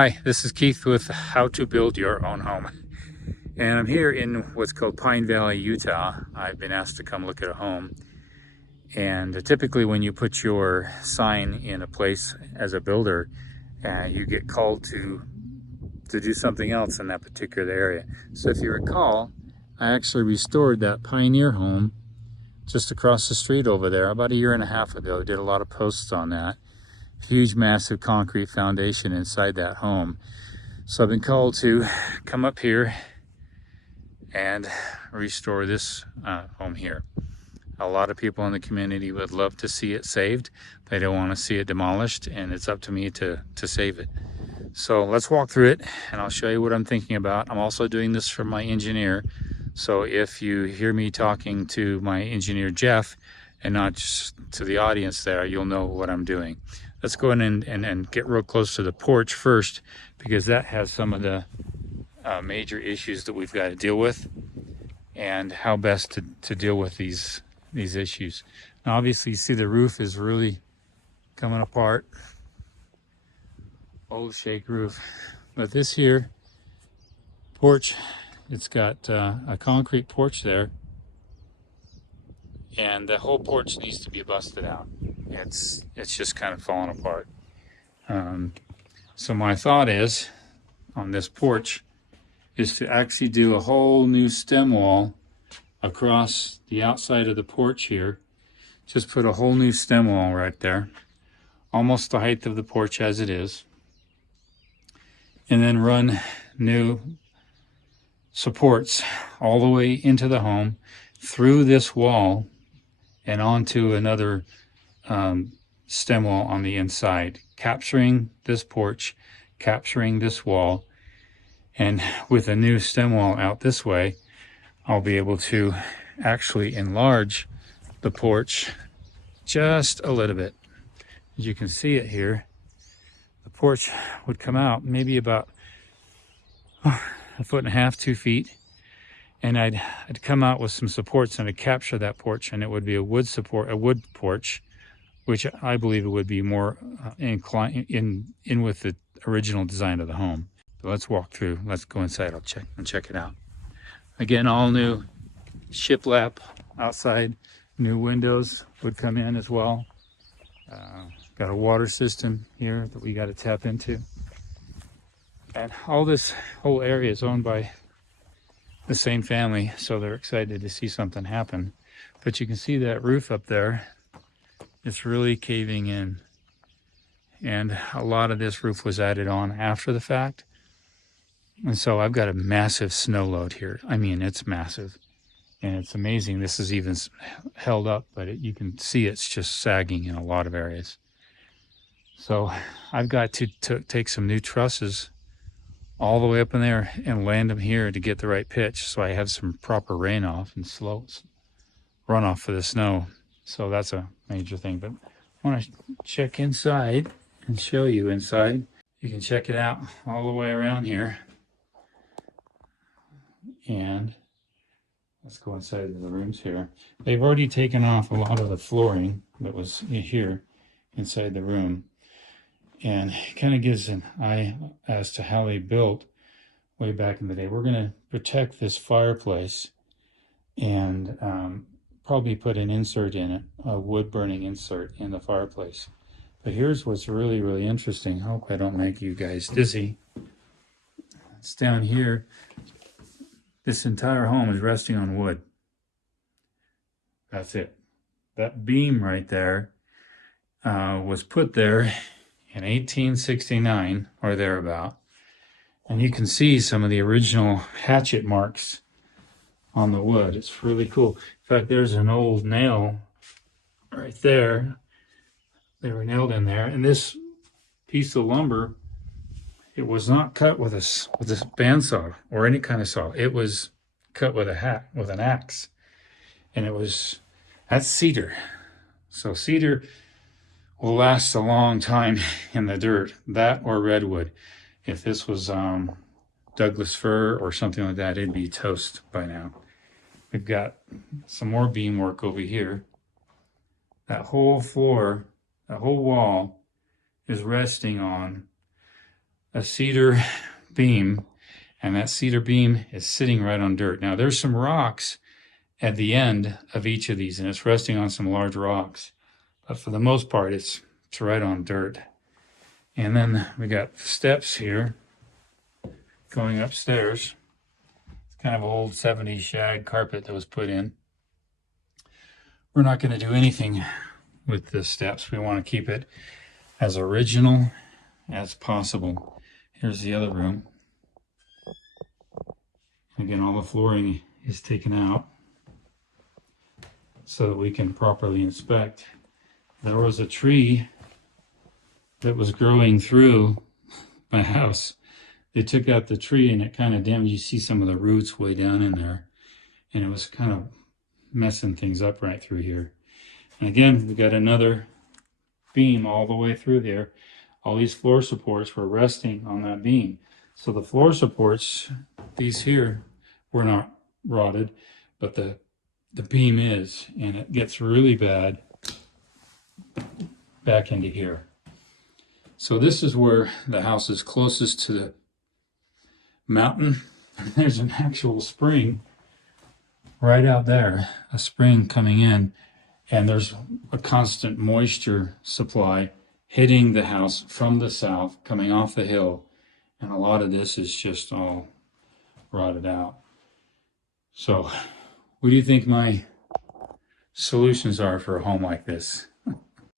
Hi, this is Keith with How to Build Your Own Home. And I'm here in what's called Pine Valley, Utah. I've been asked to come look at a home. And typically when you put your sign in a place as a builder, you get called to do something else in that particular area. So if you recall, I actually restored that Pioneer home just across the street over there about 1.5 years ago. Did a lot of posts on that. Huge, massive concrete foundation inside that home. So I've been called to come up here and restore this home here. A lot of people in the community would love to see it saved. They don't want to see it demolished, and it's up to me to save it. So let's walk through it, and I'll show you what I'm thinking about. I'm also doing this for my engineer. So if you hear me talking to my engineer, Jeff, and not just to the audience there, you'll know what I'm doing. Let's go in and get real close to the porch first, because that has some of the major issues that we've got to deal with, and how best to deal with these issues. Now obviously you see the roof is really coming apart. Old shake roof. But this here porch, it's got a concrete porch there, and the whole porch needs to be busted out. It's just kind of falling apart. So my thought is, on this porch, is to actually do a whole new stem wall across the outside of the porch here. Just put a whole new stem wall right there, almost the height of the porch as it is, and then run new supports all the way into the home, through this wall, and onto another stem wall on the inside, capturing this porch, capturing this wall. And with a new stem wall out this way, I'll be able to actually enlarge the porch just a little bit. As you can see it here, the porch would come out maybe about 1.5 feet, 2 feet. And I'd come out with some supports, and I'd capture that porch, and it would be a wood porch, which I believe it would be more inclined in with the original design of the home. So let's walk through. Let's go inside. I'll check it out. Again, all new shiplap outside. New windows would come in as well. Got a water system here that we got to tap into. And all this whole area is owned by the same family, so they're excited to see something happen. But you can see that roof up there, it's really caving in. And a lot of this roof was added on after the fact. And so I've got a massive snow load here. I mean, it's massive. And it's amazing this is even held up, but you can see it's just sagging in a lot of areas. So I've got to take some new trusses all the way up in there and land them here to get the right pitch, so I have some proper runoff and slow runoff for the snow. So that's a major thing. But I want to check inside and show you inside. You can check it out all the way around here. And let's go inside the rooms here. They've already taken off a lot of the flooring that was here inside the room, and it kind of gives an eye as to how they built way back in the day. We're going to protect this fireplace and probably put an insert in it, a wood burning insert in the fireplace. But here's what's really, really interesting. I hope I don't make you guys dizzy. It's down here. This entire home is resting on wood. That's it. That beam right there was put there in 1869 or thereabout. And you can see some of the original hatchet marks on the wood. It's really cool. In fact, there's an old nail right there. They were nailed in there. And this piece of lumber, it was not cut with a bandsaw or any kind of saw. It was cut with an axe. And that's cedar. So cedar will last a long time in the dirt. That or redwood. If this was Douglas fir or something like that, it'd be toast by now. We've got some more beam work over here. That whole floor, that whole wall is resting on a cedar beam, and that cedar beam is sitting right on dirt. Now there's some rocks at the end of each of these, and it's resting on some large rocks. But for the most part, it's right on dirt. And then we got steps here going upstairs. It's kind of old 70s shag carpet that was put in. We're not going to do anything with the steps. We want to keep it as original as possible. Here's the other room. Again, all the flooring is taken out so that we can properly inspect. There was a tree that was growing through my house. They took out the tree and it kind of damaged. You see some of the roots way down in there, and it was kind of messing things up right through here. And again, we got another beam all the way through there. All these floor supports were resting on that beam. So the floor supports, these here, were not rotted, but the beam is, and it gets really bad back into here. So this is where the house is closest to the mountain. There's an actual spring right out there, a spring coming in, and there's a constant moisture supply hitting the house from the south, coming off the hill, and a lot of this is just all rotted out. So what do you think my solutions are for a home like this?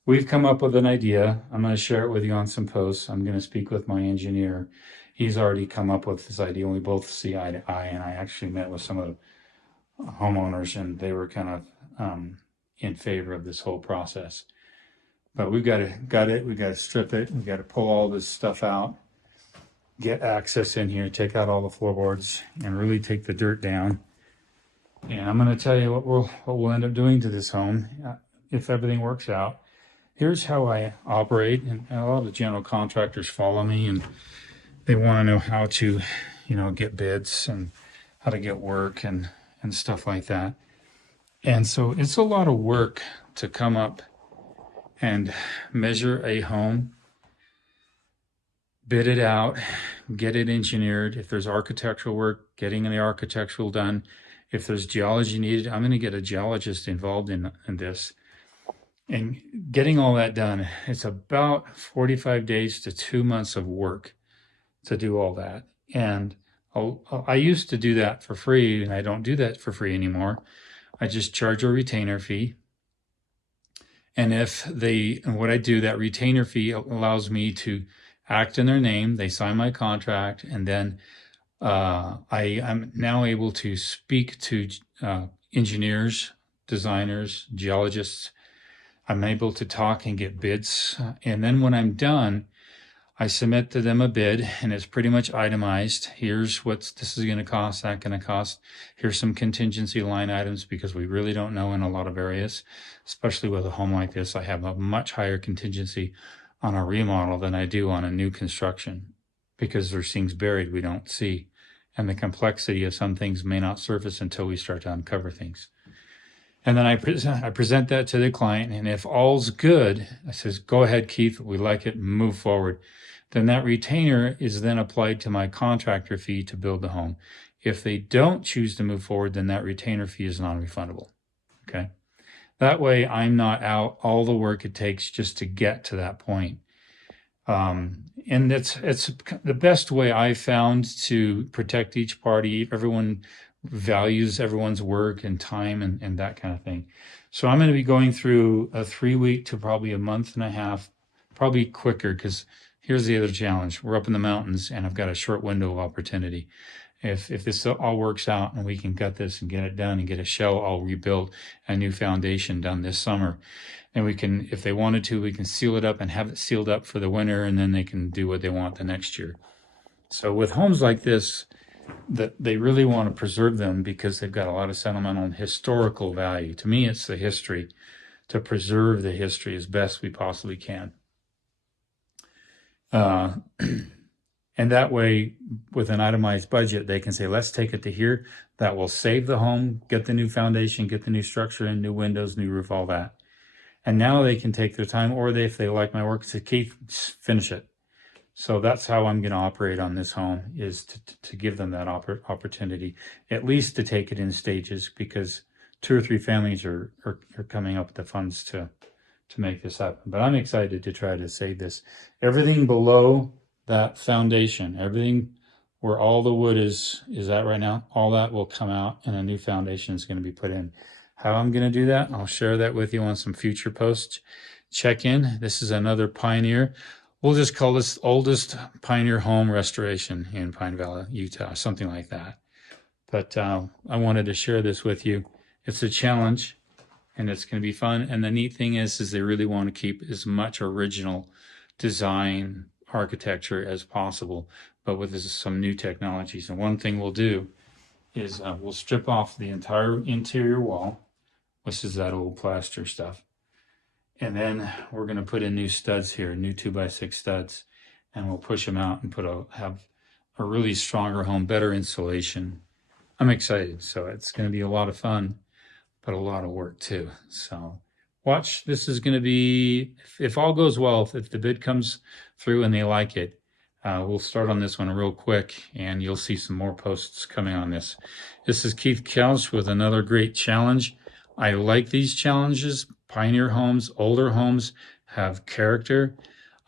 We've come up with an idea. I'm going to share it with you on some posts. I'm going to speak with my engineer. He's already come up with this idea. We both see eye to eye, and I actually met with some of the homeowners, and they were kind of in favor of this whole process. But we've got to gut it. We've got to strip it. We've got to pull all this stuff out, get access in here, take out all the floorboards, and really take the dirt down. And I'm going to tell you what we'll end up doing to this home if everything works out. Here's how I operate, and a lot of the general contractors follow me, and they want to know how to, get bids and how to get work and stuff like that. And so it's a lot of work to come up and measure a home, bid it out, get it engineered. If there's architectural work, getting the architectural done. If there's geology needed, I'm going to get a geologist involved in this. And getting all that done, it's about 45 days to 2 months of work to do all that. And I used to do that for free, and I don't do that for free anymore. I just charge a retainer fee. And what I do, that retainer fee allows me to act in their name. They sign my contract, and then I'm now able to speak to engineers, designers, geologists. I'm able to talk and get bids. And then when I'm done, I submit to them a bid, and it's pretty much itemized. Here's what this is going to cost, that going to cost. Here's some contingency line items, because we really don't know in a lot of areas, especially with a home like this. I have a much higher contingency on a remodel than I do on a new construction, because there's things buried we don't see. And the complexity of some things may not surface until we start to uncover things. And then I present that to the client, and if all's good, I says, go ahead, Keith, we like it, move forward. Then that retainer is then applied to my contractor fee to build the home. If they don't choose to move forward, then that retainer fee is non-refundable, okay? That way I'm not out all the work it takes just to get to that point. And it's the best way I've found to protect each party. Everyone values everyone's work and time and that kind of thing. So I'm going to be going through a 3-week to probably a month and a half, probably quicker, because here's the other challenge. We're up in the mountains, and I've got a short window of opportunity. If this all works out and we can gut this and get it done and get a shell all rebuilt, a new foundation done this summer, and we can, if they wanted to, we can seal it up and have it sealed up for the winter, and then they can do what they want the next year. So with homes like this, that they really want to preserve them because they've got a lot of sentimental and historical value. To me, it's the history, to preserve the history as best we possibly can. And that way, with an itemized budget, they can say, let's take it to here. That will save the home, get the new foundation, get the new structure in, new windows, new roof, all that. And now they can take their time, or if they like my work, say, Keith, finish it. So that's how I'm going to operate on this home, is to give them that opportunity, at least to take it in stages, because 2 or 3 families are coming up with the funds to make this happen. But I'm excited to try to save this. Everything below that foundation, everything where all the wood is at right now, all that will come out and a new foundation is going to be put in. How I'm going to do that, I'll share that with you on some future posts. Check in. This is another pioneer. We'll just call this oldest pioneer home restoration in Pine Valley, Utah, something like that. But I wanted to share this with you. It's a challenge, and it's going to be fun. And the neat thing is they really want to keep as much original design architecture as possible, but with some new technologies. And one thing we'll do is we'll strip off the entire interior wall, which is that old plaster stuff. And then we're going to put in new studs here, new 2x6 studs, and we'll push them out and have a really stronger home, better insulation. I'm excited. So it's going to be a lot of fun, but a lot of work too. So watch. This is going to be, if all goes well, if the bid comes through and they like it, we'll start on this one real quick, and you'll see some more posts coming on this. This is Keith Couch with another great challenge. I like these challenges. Pioneer homes, older homes have character.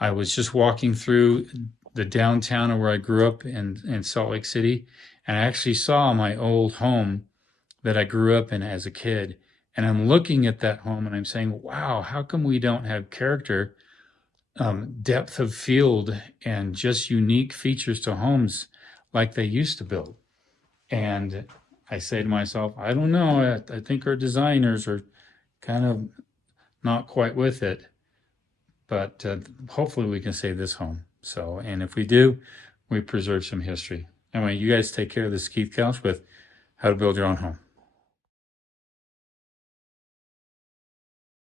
I was just walking through the downtown of where I grew up in Salt Lake City, and I actually saw my old home that I grew up in as a kid. And I'm looking at that home and I'm saying, wow, how come we don't have character, depth of field, and just unique features to homes like they used to build? And I say to myself, I don't know. I think our designers are kind of not quite with it, but hopefully we can save this home. So, and if we do, we preserve some history. Anyway, you guys take care of this. Keith Couch with How to Build Your Own Home.